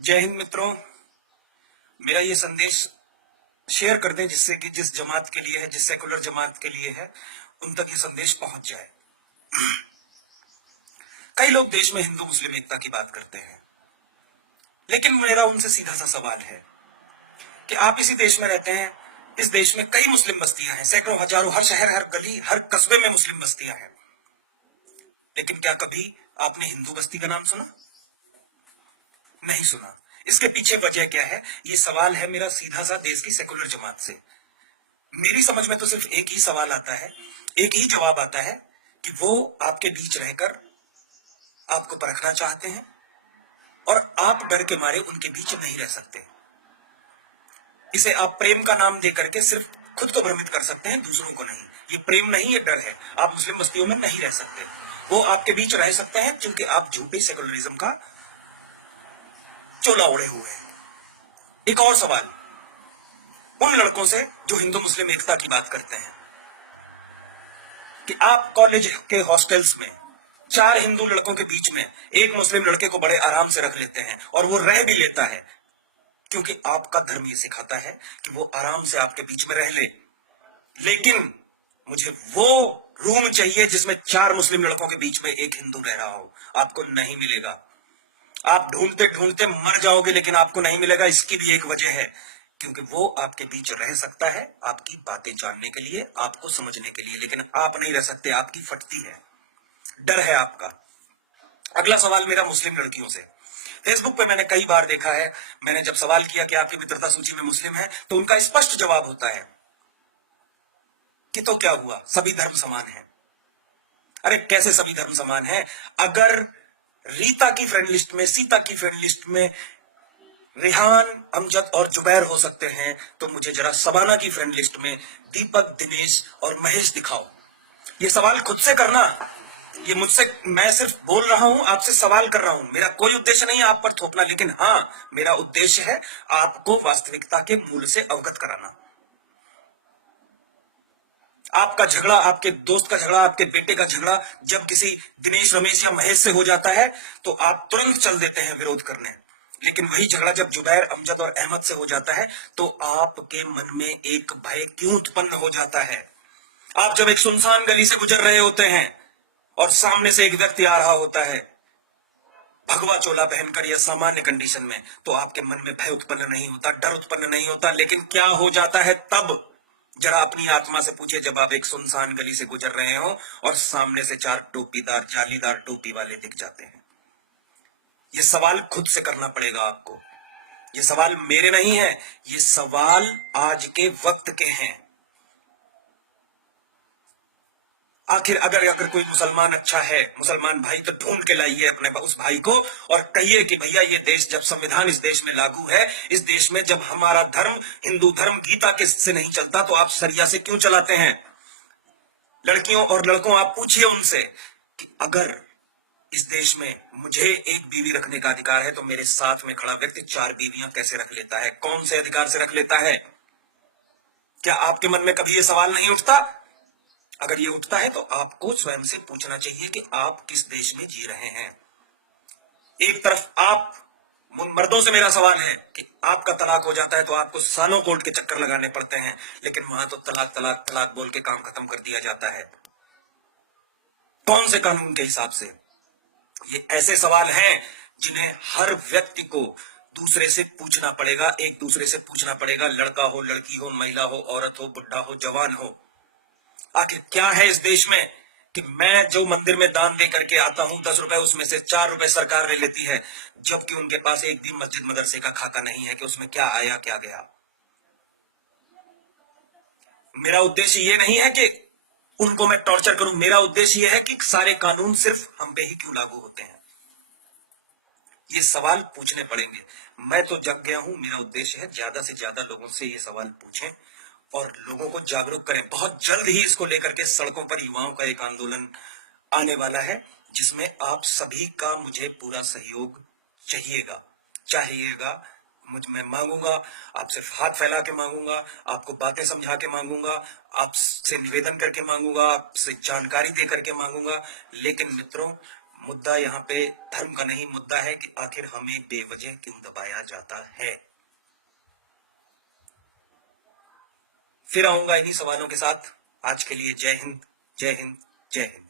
जय हिंद मित्रों। मेरा ये संदेश शेयर कर दें जिससे कि जिस जमात के लिए है, जिस सेकुलर जमात के लिए है, उन तक ये संदेश पहुंच जाए। कई लोग देश में हिंदू मुस्लिम एकता की बात करते हैं, लेकिन मेरा उनसे सीधा सा सवाल है कि आप इसी देश में रहते हैं। इस देश में कई मुस्लिम बस्तियां हैं, सैकड़ों हजारों, हर शहर, हर गली, हर कस्बे में मुस्लिम बस्तियां हैं। लेकिन क्या कभी आपने हिंदू बस्ती का नाम सुना? नहीं सुना। इसके पीछे वजह क्या है? ये सवाल है मेरा सीधा सा देश की सेकुलर जमात से। मेरी समझ में तो सिर्फ एक ही सवाल आता है, एक ही जवाब आता है कि वो आपके बीच रहकर आपको परखना चाहते हैं और आप डर के मारे उनके बीच नहीं रह सकते। इसे आप प्रेम का नाम देकर के सिर्फ खुद को भ्रमित कर सकते हैं, दूसरों को नहीं। ये प्रेम नहीं, ये डर है। आप मुस्लिम बस्तियों में नहीं रह सकते। वो आपके बीच रह सकते हैं क्योंकि आप झूठे सेकुलरिज्म का चोला ओढ़े हुए हैं। एक और सवाल उन लड़कों से जो हिंदू मुस्लिम एकता की बात करते हैं कि आप कॉलेज के हॉस्टल्स में 4 हिंदू लड़कों के बीच में एक मुस्लिम लड़के को बड़े आराम से रख लेते हैं और वो रह भी लेता है क्योंकि आपका धर्म ये सिखाता है कि वो आराम से आपके बीच में रह ले। लेकिन मुझे वो रूम चाहिए जिसमें 4 मुस्लिम लड़कों के बीच में एक हिंदू रह रहा हो। आपको नहीं मिलेगा। आप ढूंढते ढूंढते मर जाओगे, लेकिन आपको नहीं मिलेगा। इसकी भी एक वजह है, क्योंकि वो आपके बीच रह सकता है आपकी बातें जानने के लिए, आपको समझने के लिए, लेकिन आप नहीं रह सकते। आपकी फटती है, डर है आपका। अगला सवाल मेरा मुस्लिम लड़कियों से। फेसबुक पे मैंने कई बार देखा है, मैंने जब सवाल किया कि आपकी मित्रता सूची में मुस्लिम है, तो उनका स्पष्ट जवाब होता है कि तो क्या हुआ, सभी धर्म समान है। अरे कैसे सभी धर्म समान है? अगर रीता की फ्रेंड लिस्ट में, सीता की फ्रेंड लिस्ट में रिहान, अमजद और जुबैर हो सकते हैं, तो मुझे जरा सबाना की फ्रेंड लिस्ट में दीपक, दिनेश और महेश दिखाओ। ये सवाल खुद से करना। ये मुझसे, मैं सिर्फ बोल रहा हूं, आपसे सवाल कर रहा हूं। मेरा कोई उद्देश्य नहीं है आप पर थोपना, लेकिन हां, मेरा उद्देश्य है आपको वास्तविकता के मूल से अवगत कराना। आपका झगड़ा, आपके दोस्त का झगड़ा, आपके बेटे का झगड़ा जब किसी दिनेश, रमेश या महेश से हो जाता है तो आप तुरंत चल देते हैं विरोध करने। लेकिन वही झगड़ा जब जुबैर, अमजद और अहमद से हो जाता है तो आपके मन में एक भय क्यों उत्पन्न हो जाता है? आप जब एक सुनसान गली से गुजर रहे होते हैं और सामने से एक व्यक्ति आ रहा होता है भगवा चोला पहनकर या सामान्य कंडीशन में, तो आपके मन में भय उत्पन्न नहीं होता, डर उत्पन्न नहीं होता। लेकिन क्या हो जाता है तब? जरा अपनी आत्मा से पूछिए, जब आप एक सुनसान गली से गुजर रहे हो और सामने से 4 टोपीदार, जालीदार टोपी वाले दिख जाते हैं। ये सवाल खुद से करना पड़ेगा आपको। ये सवाल मेरे नहीं है, ये सवाल आज के वक्त के हैं। आखिर अगर कोई मुसलमान अच्छा है, मुसलमान भाई, तो ढूंढ के लाइए अपने उस भाई को और कहिए कि भैया, ये देश, जब संविधान इस देश में लागू है, इस देश में जब हमारा धर्म, हिंदू धर्म, गीता के से नहीं चलता, तो आप सरिया से क्यों चलाते हैं? लड़कियों और लड़कों, आप पूछिए उनसे कि अगर इस देश में मुझे एक बीवी रखने का अधिकार है, तो मेरे साथ में खड़ा व्यक्ति 4 बीवियां कैसे रख लेता है? कौन से अधिकार से रख लेता है? क्या आपके मन में कभी यह सवाल नहीं उठता? अगर ये उठता है तो आपको स्वयं से पूछना चाहिए कि आप किस देश में जी रहे हैं। एक तरफ आप, मर्दों से मेरा सवाल है कि आपका तलाक हो जाता है तो आपको सालों कोर्ट के चक्कर लगाने पड़ते हैं, लेकिन वहां तो तलाक तलाक तलाक बोल के काम खत्म कर दिया जाता है। कौन से कानून के हिसाब से? ये ऐसे सवाल हैं जिन्हें हर व्यक्ति को दूसरे से पूछना पड़ेगा, एक दूसरे से पूछना पड़ेगा। लड़का हो, लड़की हो, महिला हो, औरत हो, बुढ़ा हो, जवान हो। आखिर क्या है इस देश में कि मैं जो मंदिर में दान दे करके आता हूं 10 रुपए, उसमें से 4 रुपए सरकार ले लेती है, जबकि उनके पास एक भी मस्जिद मदरसे का खाता नहीं है कि उसमें क्या आया क्या गया। मेरा उद्देश्य ये नहीं है कि उनको मैं टॉर्चर करूं, मेरा उद्देश्य ये है कि सारे कानून सिर्फ हम पे ही क्यों लागू होते हैं। ये सवाल पूछने पड़ेंगे। मैं तो जग गया हूं। मेरा उद्देश्य है ज्यादा से ज्यादा लोगों से ये सवाल पूछें और लोगों को जागरूक करें। बहुत जल्द ही इसको लेकर के सड़कों पर युवाओं का एक आंदोलन आने वाला है, जिसमें आप सभी का मुझे पूरा सहयोग चाहिएगा। मैं मांगूंगा, आपसे हाथ फैला के मांगूंगा, आपको बातें समझा के मांगूंगा, आपसे निवेदन करके मांगूंगा, आपसे जानकारी दे करके मांगूंगा। लेकिन मित्रों, मुद्दा यहाँ पे धर्म का नहीं, मुद्दा है कि आखिर हमें बेवजह क्यों दबाया जाता है। फिर आऊंगा इन्हीं सवालों के साथ। आज के लिए जय हिंद, जय हिंद, जय हिंद।